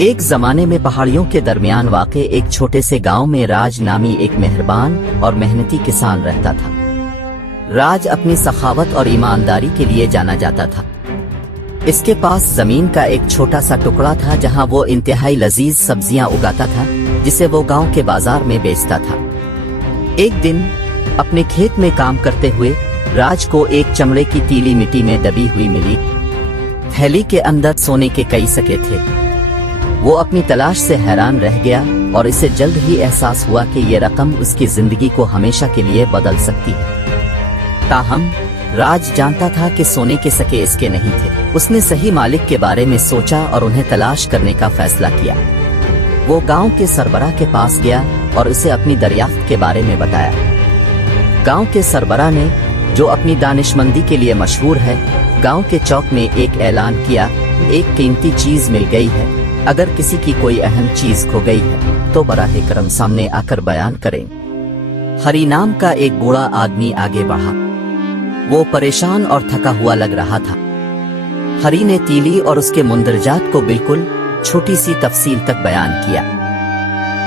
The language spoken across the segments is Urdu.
ایک زمانے میں پہاڑیوں کے درمیان واقع ایک چھوٹے سے گاؤں میں راج نامی ایک مہربان اور محنتی کسان رہتا تھا۔ راج اپنی سخاوت اور ایمانداری کے لیے جانا جاتا تھا۔ اس کے پاس زمین کا ایک چھوٹا سا ٹکڑا تھا جہاں وہ انتہائی لذیذ سبزیاں اگاتا تھا جسے وہ گاؤں کے بازار میں بیچتا تھا۔ ایک دن اپنے کھیت میں کام کرتے ہوئے راج کو ایک چمڑے کی تیلی مٹی میں دبی ہوئی ملی۔ تھیلی کے اندر سونے کے کئی سکے تھے۔ وہ اپنی تلاش سے حیران رہ گیا اور اسے جلد ہی احساس ہوا کہ یہ رقم اس کی زندگی کو ہمیشہ کے لیے بدل سکتی ہے۔ تاہم راج جانتا تھا کہ سونے کے سکے اس کے نہیں تھے۔ اس نے صحیح مالک کے بارے میں سوچا اور انہیں تلاش کرنے کا فیصلہ کیا۔ وہ گاؤں کے سربراہ کے پاس گیا اور اسے اپنی دریافت کے بارے میں بتایا۔ گاؤں کے سربراہ نے، جو اپنی دانشمندی کے لیے مشہور ہے، گاؤں کے چوک میں ایک اعلان کیا، ایک قیمتی چیز مل گئی ہے۔ اگر کسی کی کوئی اہم چیز کھو گئی ہے تو براہ کرم سامنے آ کر بیان کریں۔ ہری نام کا ایک بوڑھا آدمی آگے بڑھا۔ وہ پریشان اور تھکا ہوا لگ رہا تھا۔ ہری نے تیلی اور اس کے مندرجات کو بالکل چھوٹی سی تفصیل تک بیان کیا۔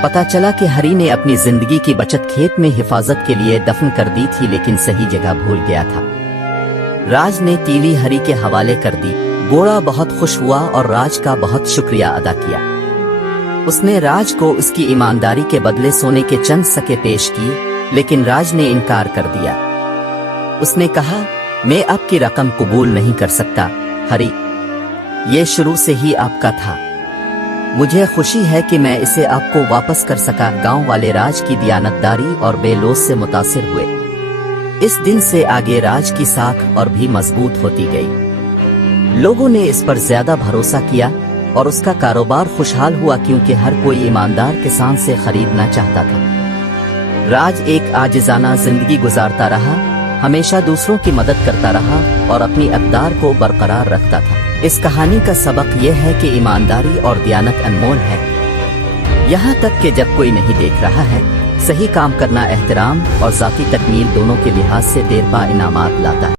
پتا چلا کہ ہری نے اپنی زندگی کی بچت کھیت میں حفاظت کے لیے دفن کر دی تھی، لیکن صحیح جگہ بھول گیا تھا۔ راج نے تیلی ہری کے حوالے کر دی۔ بوڑھا بہت خوش ہوا اور راج کا بہت شکریہ ادا کیا۔ اس نے راج کو اس کی ایمانداری کے بدلے سونے کے چند سکے پیش کی، لیکن راج نے انکار کر دیا۔ اس نے کہا، میں آپ کی رقم قبول نہیں کر سکتا ہری، یہ شروع سے ہی آپ کا تھا۔ مجھے خوشی ہے کہ میں اسے آپ کو واپس کر سکا۔ گاؤں والے راج کی دیانتداری اور بے لوث سے متاثر ہوئے۔ اس دن سے آگے راج کی ساکھ اور بھی مضبوط ہوتی گئی۔ لوگوں نے اس پر زیادہ بھروسہ کیا اور اس کا کاروبار خوشحال ہوا، کیونکہ ہر کوئی ایماندار کسان سے خریدنا چاہتا تھا۔ راج ایک عاجزانہ زندگی گزارتا رہا، ہمیشہ دوسروں کی مدد کرتا رہا اور اپنی اقدار کو برقرار رکھتا تھا۔ اس کہانی کا سبق یہ ہے کہ ایمانداری اور دیانت انمول ہے۔ یہاں تک کہ جب کوئی نہیں دیکھ رہا ہے، صحیح کام کرنا احترام اور ذاتی تکمیل دونوں کے لحاظ سے دیر پا انعامات لاتا ہے۔